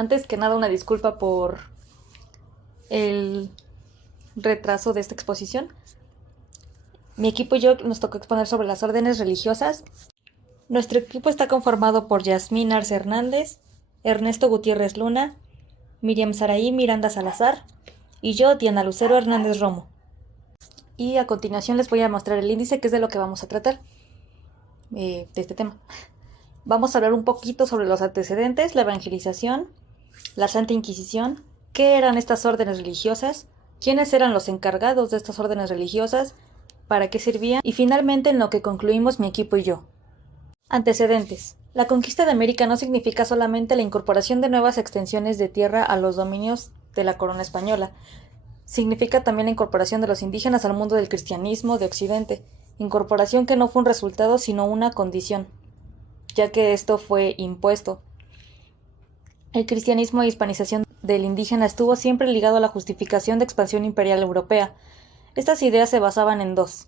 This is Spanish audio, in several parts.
Antes que nada, una disculpa por el retraso de esta exposición. Mi equipo y yo nos tocó exponer sobre las órdenes religiosas. Nuestro equipo está conformado por Yasmín Arce Hernández, Ernesto Gutiérrez Luna, Miriam Saraí Miranda Salazar y yo, Diana Lucero Hernández Romo. Y a continuación les voy a mostrar el índice, que es de lo que vamos a tratar de este tema. Vamos a hablar un poquito sobre los antecedentes, la evangelización, la Santa Inquisición, qué eran estas órdenes religiosas, quiénes eran los encargados de estas órdenes religiosas, para qué servían y finalmente en lo que concluimos mi equipo y yo. Antecedentes. La conquista de América no significa solamente la incorporación de nuevas extensiones de tierra a los dominios de la corona española. Significa también la incorporación de los indígenas al mundo del cristianismo de Occidente, incorporación que no fue un resultado sino una condición, ya que esto fue impuesto. El cristianismo e hispanización del indígena estuvo siempre ligado a la justificación de expansión imperial europea. Estas ideas se basaban en dos.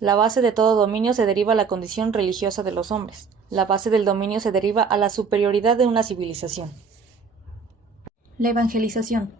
La base de todo dominio se deriva a la condición religiosa de los hombres. La base del dominio se deriva a la superioridad de una civilización. La evangelización.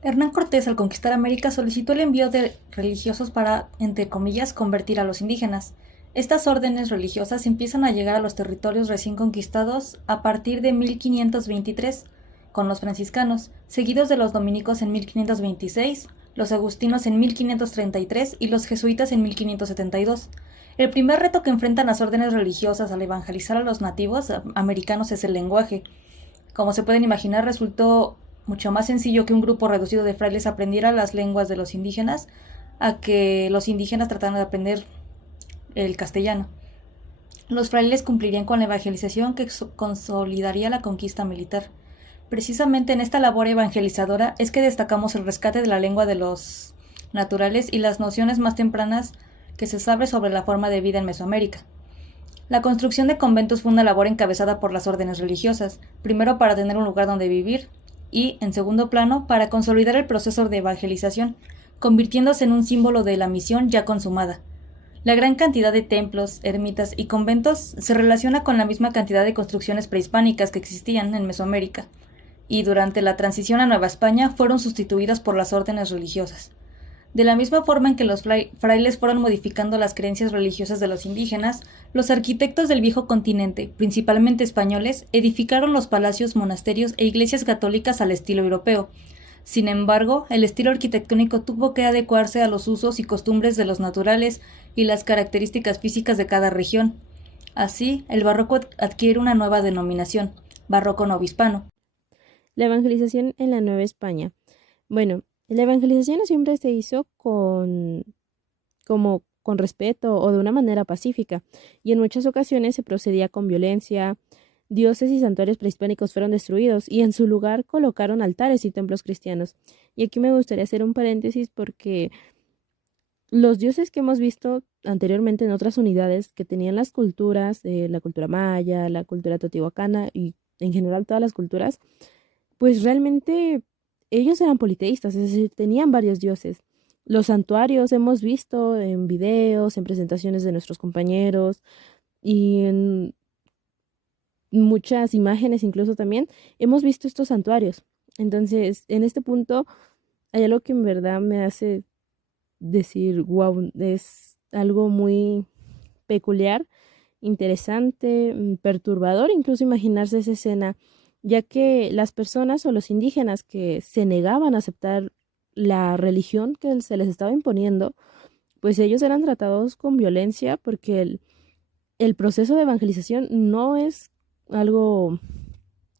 Hernán Cortés, al conquistar América, solicitó el envío de religiosos para, entre comillas, convertir a los indígenas. Estas órdenes religiosas empiezan a llegar a los territorios recién conquistados a partir de 1523, con los franciscanos, seguidos de los dominicos en 1526, los agustinos en 1533 y los jesuitas en 1572. El primer reto que enfrentan las órdenes religiosas al evangelizar a los nativos americanos es el lenguaje. Como se pueden imaginar, resultó mucho más sencillo que un grupo reducido de frailes aprendiera las lenguas de los indígenas a que los indígenas trataran de aprender el castellano. Los frailes cumplirían con la evangelización que consolidaría la conquista militar. Precisamente en esta labor evangelizadora es que destacamos el rescate de la lengua de los naturales y las nociones más tempranas que se sabe sobre la forma de vida en Mesoamérica. La construcción de conventos fue una labor encabezada por las órdenes religiosas, primero para tener un lugar donde vivir y, en segundo plano, para consolidar el proceso de evangelización, convirtiéndose en un símbolo de la misión ya consumada. La gran cantidad de templos, ermitas y conventos se relaciona con la misma cantidad de construcciones prehispánicas que existían en Mesoamérica, y durante la transición a Nueva España fueron sustituidas por las órdenes religiosas. De la misma forma en que los frailes fueron modificando las creencias religiosas de los indígenas, los arquitectos del viejo continente, principalmente españoles, edificaron los palacios, monasterios e iglesias católicas al estilo europeo. Sin embargo, el estilo arquitectónico tuvo que adecuarse a los usos y costumbres de los naturales y las características físicas de cada región. Así, el barroco adquiere una nueva denominación, barroco novohispano. La evangelización en la Nueva España. Bueno, la evangelización no siempre se hizo con respeto o de una manera pacífica, y en muchas ocasiones se procedía con violencia. Dioses y santuarios prehispánicos fueron destruidos y en su lugar colocaron altares y templos cristianos. Y aquí me gustaría hacer un paréntesis porque los dioses que hemos visto anteriormente en otras unidades que tenían las culturas, la cultura maya, la cultura teotihuacana y en general todas las culturas, pues realmente ellos eran politeístas, es decir, tenían varios dioses. Los santuarios hemos visto en videos, en presentaciones de nuestros compañeros y en muchas imágenes incluso también, hemos visto estos santuarios. Entonces, en este punto hay algo que en verdad me hace decir, wow, es algo muy peculiar, interesante, perturbador, incluso imaginarse esa escena, ya que las personas o los indígenas que se negaban a aceptar la religión que se les estaba imponiendo, pues ellos eran tratados con violencia porque el proceso de evangelización no es algo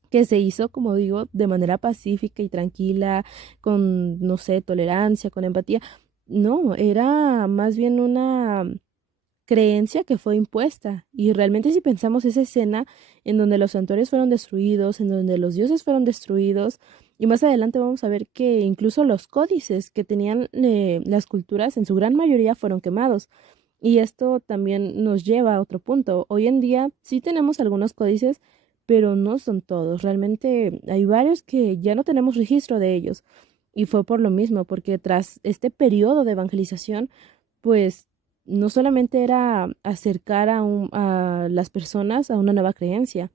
que se hizo, como digo, de manera pacífica y tranquila, con, no sé, tolerancia, con empatía. No, era más bien una creencia que fue impuesta. Y realmente si pensamos esa escena en donde los santuarios fueron destruidos, en donde los dioses fueron destruidos, y más adelante vamos a ver que incluso los códices que tenían las culturas en su gran mayoría fueron quemados. Y esto también nos lleva a otro punto. Hoy en día sí tenemos algunos códices, pero no son todos. Realmente hay varios que ya no tenemos registro de ellos. Y fue por lo mismo, porque tras este periodo de evangelización, pues no solamente era acercar a las personas a una nueva creencia,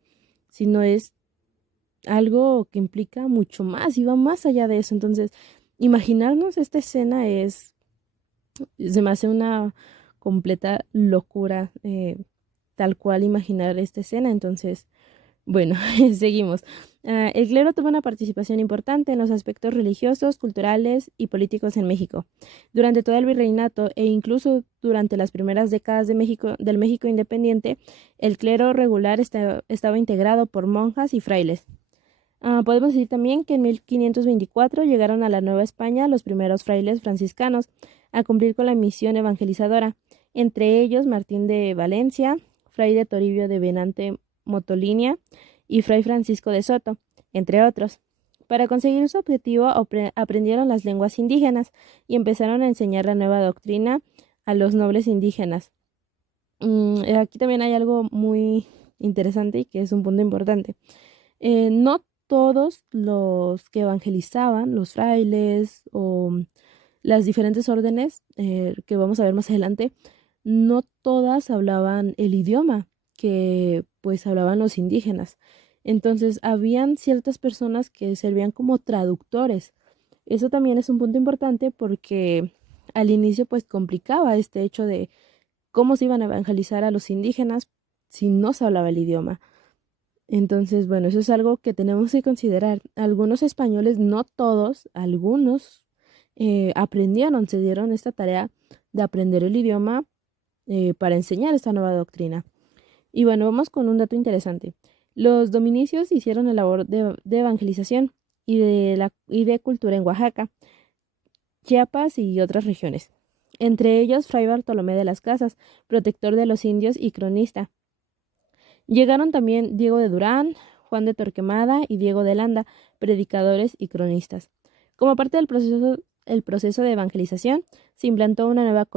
sino es algo que implica mucho más y va más allá de eso. Entonces, imaginarnos esta escena se me hace una completa locura, tal cual imaginar esta escena. Entonces, bueno, seguimos. El clero tuvo una participación importante en los aspectos religiosos, culturales y políticos en México. Durante todo el virreinato e incluso durante las primeras décadas del México independiente, el clero regular estaba integrado por monjas y frailes. Podemos decir también que en 1524 llegaron a la Nueva España los primeros frailes franciscanos a cumplir con la misión evangelizadora, entre ellos Martín de Valencia, fray de Toribio de Benante Motolinia y fray Francisco de Soto, entre otros. Para conseguir su objetivo aprendieron las lenguas indígenas y empezaron a enseñar la nueva doctrina a los nobles indígenas. Aquí también hay algo muy interesante y que es un punto importante. No todos los que evangelizaban, los frailes o las diferentes órdenes que vamos a ver más adelante, no todas hablaban el idioma que pues hablaban los indígenas. Entonces, habían ciertas personas que servían como traductores. Eso también es un punto importante porque al inicio pues complicaba este hecho de cómo se iban a evangelizar a los indígenas si no se hablaba el idioma. Entonces, bueno, eso es algo que tenemos que considerar. Algunos españoles, no todos, algunos aprendieron, se dieron esta tarea de aprender el idioma para enseñar esta nueva doctrina. Y bueno, vamos con un dato interesante. Los dominicios hicieron la labor de evangelización y de cultura en Oaxaca, Chiapas y otras regiones. Entre ellos, Fray Bartolomé de las Casas, protector de los indios y cronista. Llegaron también Diego de Durán, Juan de Torquemada y Diego de Landa, predicadores y cronistas. Como parte del proceso de evangelización, se implantó una nueva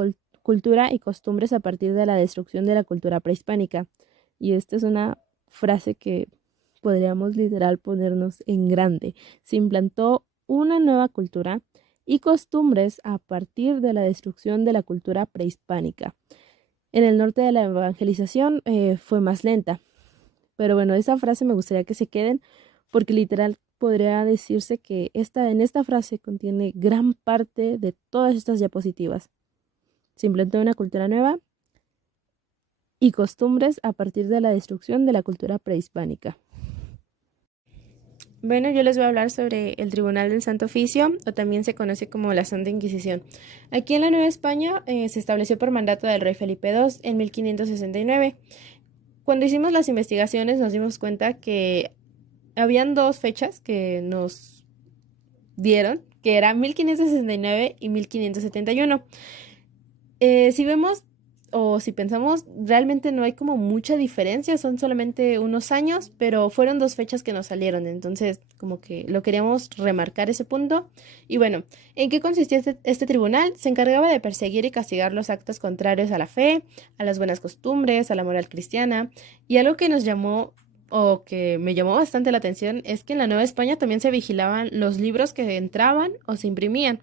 cultura y costumbres a partir de la destrucción de la cultura prehispánica. Y esta es una frase que podríamos literal ponernos en grande. Se implantó una nueva cultura y costumbres a partir de la destrucción de la cultura prehispánica. En el norte de la evangelización fue más lenta. Pero bueno, esa frase me gustaría que se queden porque literal podría decirse que en esta frase contiene gran parte de todas estas diapositivas. Se implantó una cultura nueva y costumbres a partir de la destrucción de la cultura prehispánica. Bueno, yo les voy a hablar sobre el Tribunal del Santo Oficio, o también se conoce como la Santa Inquisición. Aquí en la Nueva España se estableció por mandato del rey Felipe II en 1569. Cuando hicimos las investigaciones nos dimos cuenta que habían dos fechas que nos dieron, que eran 1569 y 1571. Si vemos o si pensamos, realmente no hay como mucha diferencia, son solamente unos años, pero fueron dos fechas que nos salieron, entonces como que lo queríamos remarcar ese punto. Y bueno, ¿en qué consistía este tribunal? Se encargaba de perseguir y castigar los actos contrarios a la fe, a las buenas costumbres, a la moral cristiana, y algo que nos llamó o que me llamó bastante la atención es que en la Nueva España también se vigilaban los libros que entraban o se imprimían,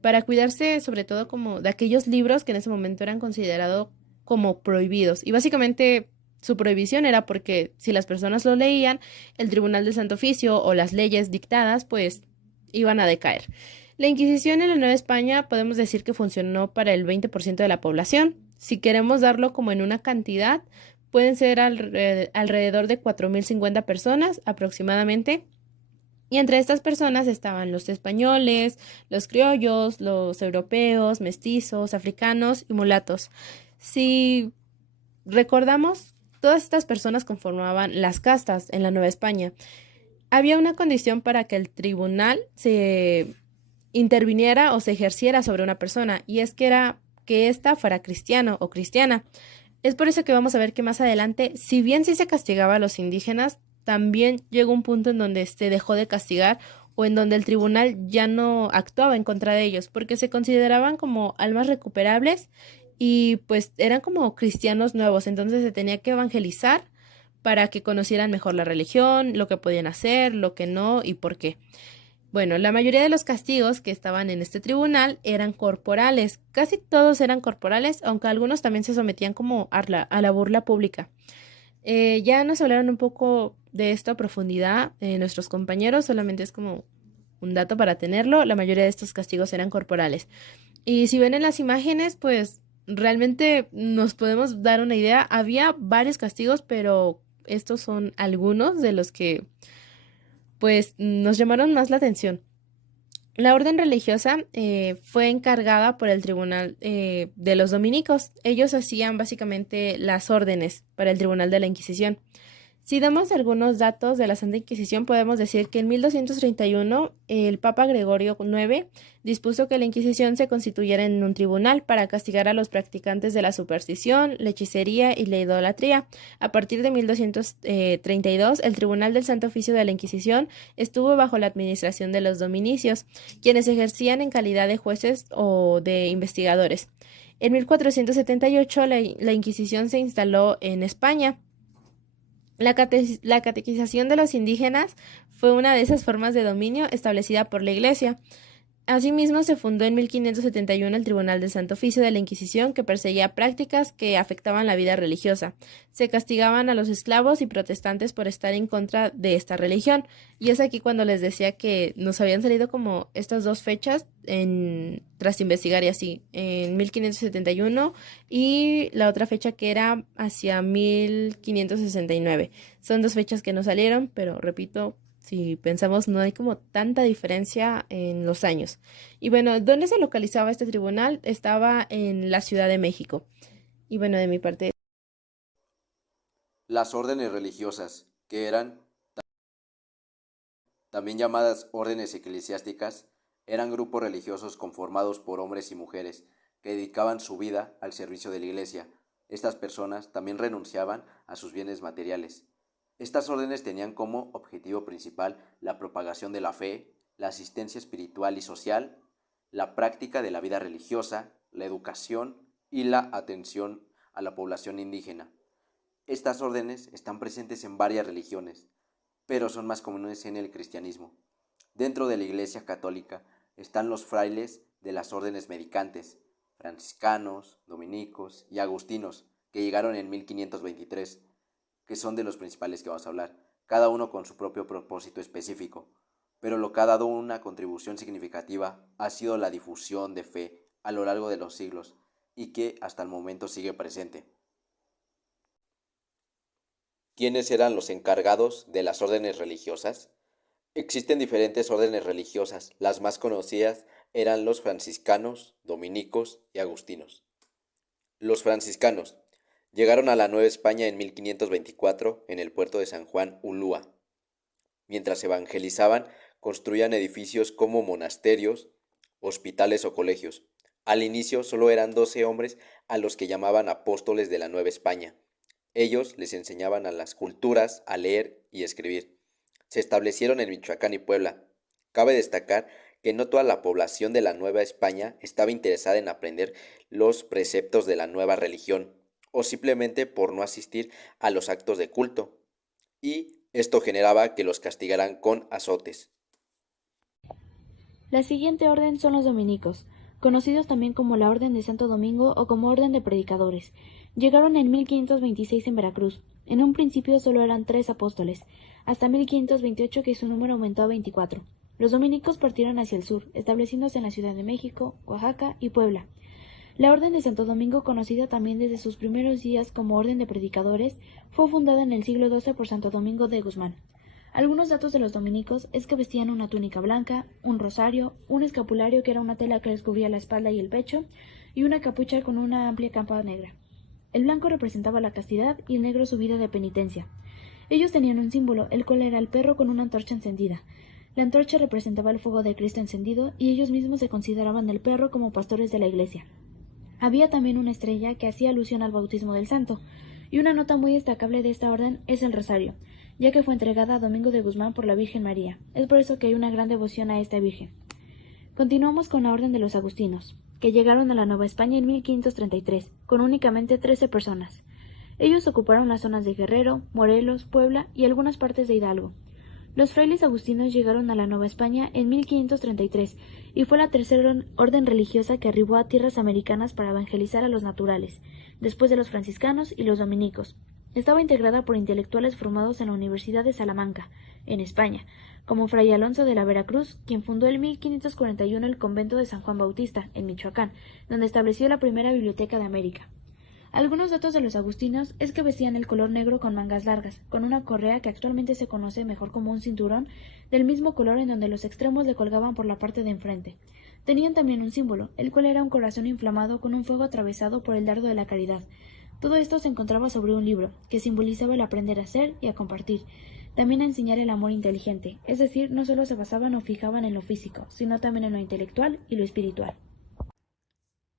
para cuidarse sobre todo como de aquellos libros que en ese momento eran considerados como prohibidos. Y básicamente su prohibición era porque si las personas lo leían, el Tribunal del Santo Oficio o las leyes dictadas pues iban a decaer. La Inquisición en la Nueva España podemos decir que funcionó para el 20% de la población. Si queremos darlo como en una cantidad, pueden ser alrededor de 4.050 personas aproximadamente. Y entre estas personas estaban los españoles, los criollos, los europeos, mestizos, africanos y mulatos. Si recordamos, todas estas personas conformaban las castas en la Nueva España. Había una condición para que el tribunal se interviniera o se ejerciera sobre una persona, y es que era que ésta fuera cristiano o cristiana. Es por eso que vamos a ver que más adelante, si bien sí se castigaba a los indígenas, también llegó un punto en donde se dejó de castigar o en donde el tribunal ya no actuaba en contra de ellos, porque se consideraban como almas recuperables y pues eran como cristianos nuevos, entonces se tenía que evangelizar para que conocieran mejor la religión, lo que podían hacer, lo que no y por qué. Bueno, la mayoría de los castigos que estaban en este tribunal eran corporales, casi todos eran corporales, aunque algunos también se sometían como a la burla pública. Ya nos hablaron un poco de esto a profundidad nuestros compañeros, solamente es como un dato para tenerlo. La mayoría de estos castigos eran corporales. Y si ven en las imágenes, pues realmente nos podemos dar una idea. Había varios castigos, pero estos son algunos de los que pues nos llamaron más la atención. La orden religiosa fue encargada por el tribunal de los dominicos. Ellos hacían básicamente las órdenes para el tribunal de la Inquisición. Si damos algunos datos de la Santa Inquisición, podemos decir que en 1231 el Papa Gregorio IX dispuso que la Inquisición se constituyera en un tribunal para castigar a los practicantes de la superstición, la hechicería y la idolatría. A partir de 1232, el Tribunal del Santo Oficio de la Inquisición estuvo bajo la administración de los dominicios, quienes ejercían en calidad de jueces o de investigadores. En 1478 la Inquisición se instaló en España. La catequización de los indígenas fue una de esas formas de dominio establecida por la Iglesia. Asimismo, se fundó en 1571 el Tribunal del Santo Oficio de la Inquisición, que perseguía prácticas que afectaban la vida religiosa. Se castigaban a los esclavos y protestantes por estar en contra de esta religión. Y es aquí cuando les decía que nos habían salido como estas dos fechas tras investigar y así, en 1571 y la otra fecha que era hacia 1569. Son dos fechas que nos salieron, pero repito, si pensamos, no hay como tanta diferencia en los años. Y bueno, ¿dónde se localizaba este tribunal? Estaba en la Ciudad de México. Y bueno, de mi parte. Las órdenes religiosas, que eran también llamadas órdenes eclesiásticas, eran grupos religiosos conformados por hombres y mujeres que dedicaban su vida al servicio de la Iglesia. Estas personas también renunciaban a sus bienes materiales. Estas órdenes tenían como objetivo principal la propagación de la fe, la asistencia espiritual y social, la práctica de la vida religiosa, la educación y la atención a la población indígena. Estas órdenes están presentes en varias religiones, pero son más comunes en el cristianismo. Dentro de la Iglesia Católica están los frailes de las órdenes mendicantes, franciscanos, dominicos y agustinos, que llegaron en 1523, que son de los principales que vamos a hablar, cada uno con su propio propósito específico, pero lo que ha dado una contribución significativa ha sido la difusión de fe a lo largo de los siglos y que hasta el momento sigue presente. ¿Quiénes eran los encargados de las órdenes religiosas? Existen diferentes órdenes religiosas, las más conocidas eran los franciscanos, dominicos y agustinos. Los franciscanos llegaron a la Nueva España en 1524 en el puerto de San Juan, Ulúa. Mientras evangelizaban, construían edificios como monasterios, hospitales o colegios. Al inicio solo eran 12 hombres a los que llamaban apóstoles de la Nueva España. Ellos les enseñaban a las culturas a leer y escribir. Se establecieron en Michoacán y Puebla. Cabe destacar que no toda la población de la Nueva España estaba interesada en aprender los preceptos de la nueva religión, o simplemente por no asistir a los actos de culto, y esto generaba que los castigaran con azotes. La siguiente orden son los dominicos, conocidos también como la Orden de Santo Domingo o como Orden de Predicadores. Llegaron en 1526 en Veracruz. En un principio solo eran 3 apóstoles, hasta 1528 que su número aumentó a 24. Los dominicos partieron hacia el sur, estableciéndose en la Ciudad de México, Oaxaca y Puebla. La Orden de Santo Domingo, conocida también desde sus primeros días como Orden de Predicadores, fue fundada en el siglo XII por Santo Domingo de Guzmán. Algunos datos de los dominicos es que vestían una túnica blanca, un rosario, un escapulario que era una tela que les cubría la espalda y el pecho, y una capucha con una amplia capa negra. El blanco representaba la castidad y el negro su vida de penitencia. Ellos tenían un símbolo, el cual era el perro con una antorcha encendida. La antorcha representaba el fuego de Cristo encendido y ellos mismos se consideraban el perro como pastores de la iglesia. Había también una estrella que hacía alusión al bautismo del santo, y una nota muy destacable de esta orden es el rosario, ya que fue entregada a Domingo de Guzmán por la Virgen María. Es por eso que hay una gran devoción a esta Virgen. Continuamos con la Orden de los Agustinos, que llegaron a la Nueva España en 1533, con únicamente 13 personas. Ellos ocuparon las zonas de Guerrero, Morelos, Puebla y algunas partes de Hidalgo. Los frailes agustinos llegaron a la Nueva España en 1533 y fue la tercera orden religiosa que arribó a tierras americanas para evangelizar a los naturales, después de los franciscanos y los dominicos. Estaba integrada por intelectuales formados en la Universidad de Salamanca, en España, como Fray Alonso de la Veracruz, quien fundó en 1541 el convento de San Juan Bautista, en Michoacán, donde estableció la primera biblioteca de América. Algunos datos de los agustinos es que vestían el color negro con mangas largas, con una correa que actualmente se conoce mejor como un cinturón, del mismo color en donde los extremos le colgaban por la parte de enfrente. Tenían también un símbolo, el cual era un corazón inflamado con un fuego atravesado por el dardo de la caridad. Todo esto se encontraba sobre un libro, que simbolizaba el aprender a ser y a compartir. También a enseñar el amor inteligente, es decir, no solo se basaban o fijaban en lo físico, sino también en lo intelectual y lo espiritual.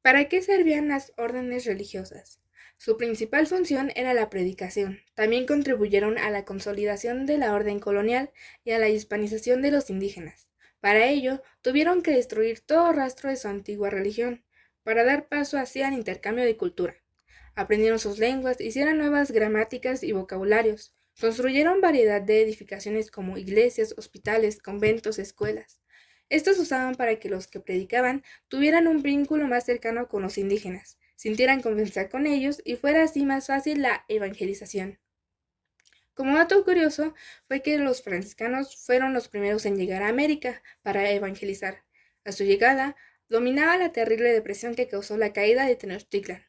¿Para qué servían las órdenes religiosas? Su principal función era la predicación. También contribuyeron a la consolidación de la orden colonial y a la hispanización de los indígenas. Para ello, tuvieron que destruir todo rastro de su antigua religión, para dar paso así al intercambio de cultura. Aprendieron sus lenguas, hicieron nuevas gramáticas y vocabularios, construyeron variedad de edificaciones como iglesias, hospitales, conventos, escuelas. Estos usaban para que los que predicaban tuvieran un vínculo más cercano con los indígenas, sintieran confianza con ellos y fuera así más fácil la evangelización. Como dato curioso, fue que los franciscanos fueron los primeros en llegar a América para evangelizar. A su llegada, dominaba la terrible depresión que causó la caída de Tenochtitlan.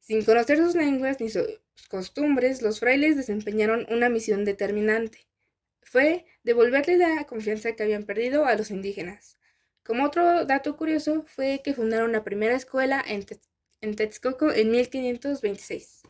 Sin conocer sus lenguas ni sus costumbres, los frailes desempeñaron una misión determinante. Fue devolverle la confianza que habían perdido a los indígenas. Como otro dato curioso, fue que fundaron la primera escuela en Texcoco en 1526.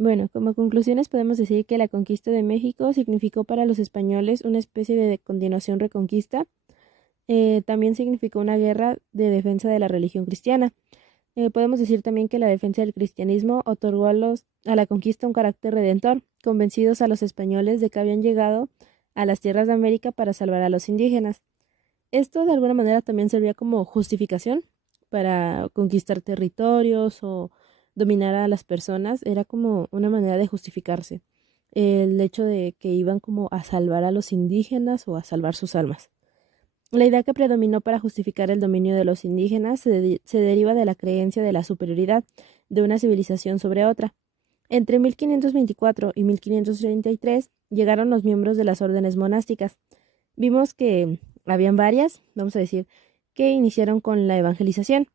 Bueno, como conclusiones podemos decir que la conquista de México significó para los españoles una especie de continuación reconquista. También significó una guerra de defensa de la religión cristiana. Podemos decir también que la defensa del cristianismo otorgó a la conquista un carácter redentor, convencidos a los españoles de que habían llegado a las tierras de América para salvar a los indígenas. Esto de alguna manera también servía como justificación para conquistar territorios o dominar a las personas, era como una manera de justificarse el hecho de que iban como a salvar a los indígenas o a salvar sus almas. La idea que predominó para justificar el dominio de los indígenas se deriva de la creencia de la superioridad de una civilización sobre otra. Entre 1524 y 1533 llegaron los miembros de las órdenes monásticas. Vimos que habían varias, vamos a decir, que iniciaron con la evangelización.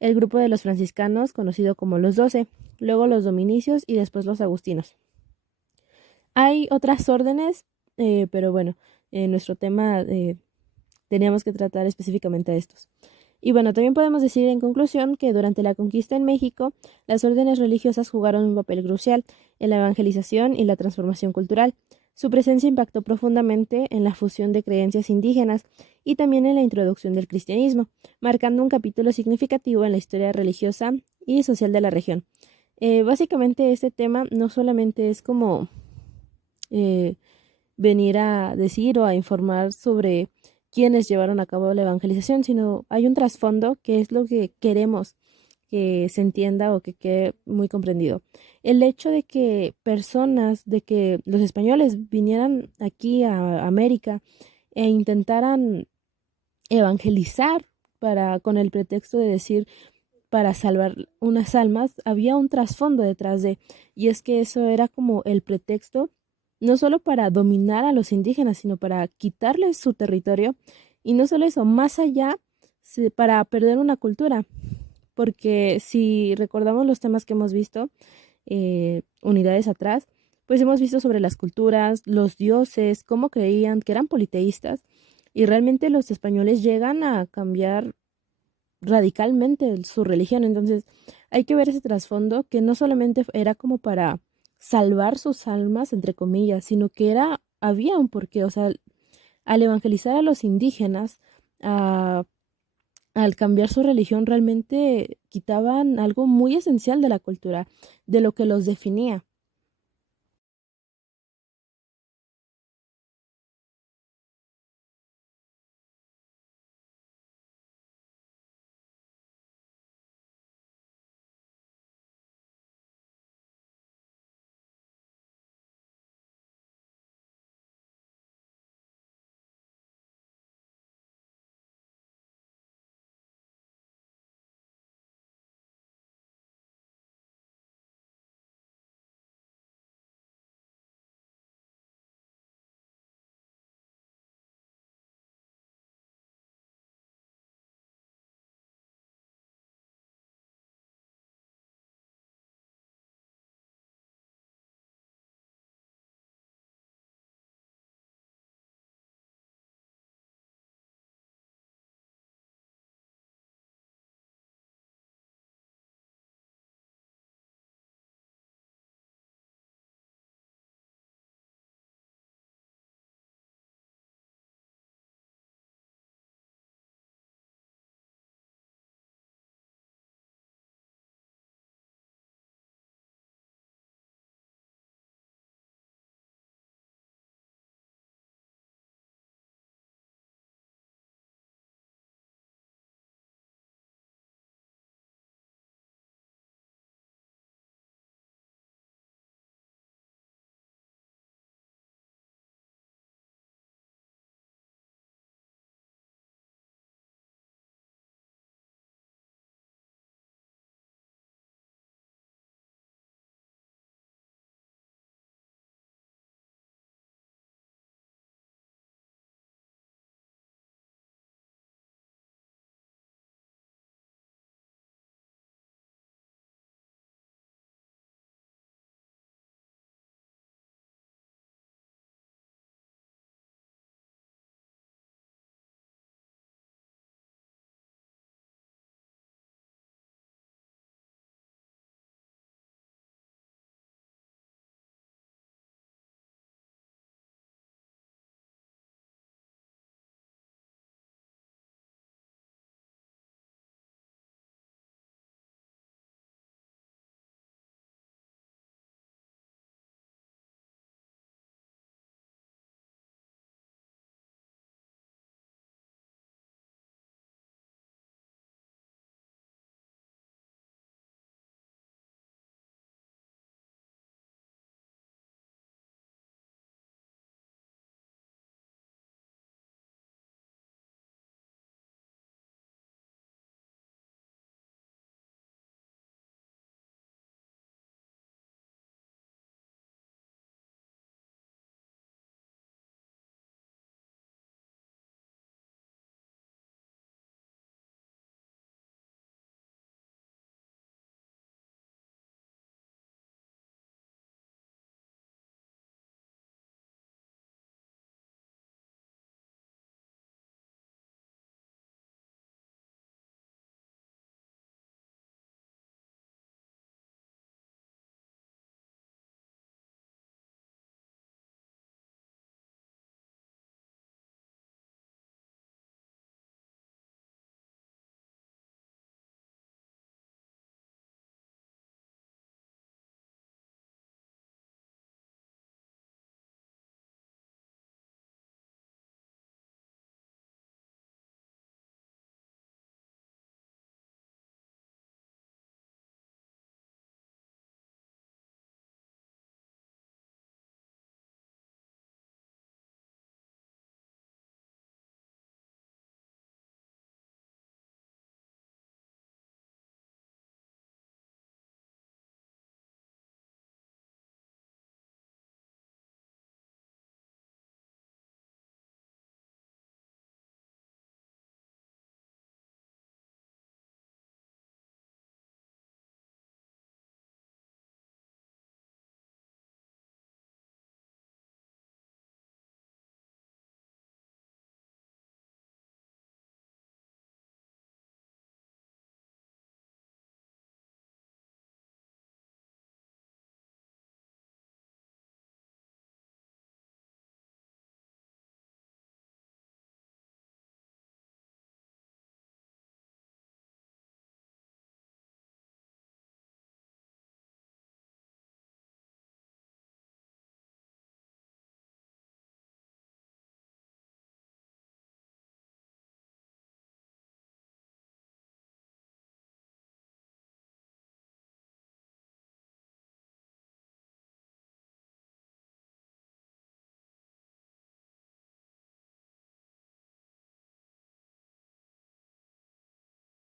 El grupo de los franciscanos, conocido como los 12, luego los dominicios y después los agustinos. Hay otras órdenes, pero bueno, en nuestro tema teníamos que tratar específicamente a estos. Y bueno, también podemos decir en conclusión que durante la conquista en México, las órdenes religiosas jugaron un papel crucial en la evangelización y la transformación cultural. Su presencia impactó profundamente en la fusión de creencias indígenas y también en la introducción del cristianismo, marcando un capítulo significativo en la historia religiosa y social de la región. Básicamente este tema no solamente es como venir a decir o a informar sobre quienes llevaron a cabo la evangelización, sino hay un trasfondo que es lo que queremos que se entienda o que quede muy comprendido. El hecho de que de que los españoles vinieran aquí a América e intentaran evangelizar con el pretexto de decir para salvar unas almas, había un trasfondo detrás y es que eso era como el pretexto no solo para dominar a los indígenas, sino para quitarles su territorio, y no solo eso, más allá, para perder una cultura, porque si recordamos los temas que hemos visto unidades atrás, pues hemos visto sobre las culturas, los dioses, cómo creían que eran politeístas, y realmente los españoles llegan a cambiar radicalmente su religión. Entonces hay que ver ese trasfondo que no solamente era como para salvar sus almas, entre comillas, sino que había un porqué. O sea, al evangelizar a los indígenas, al cambiar su religión, realmente quitaban algo muy esencial de la cultura, de lo que los definía.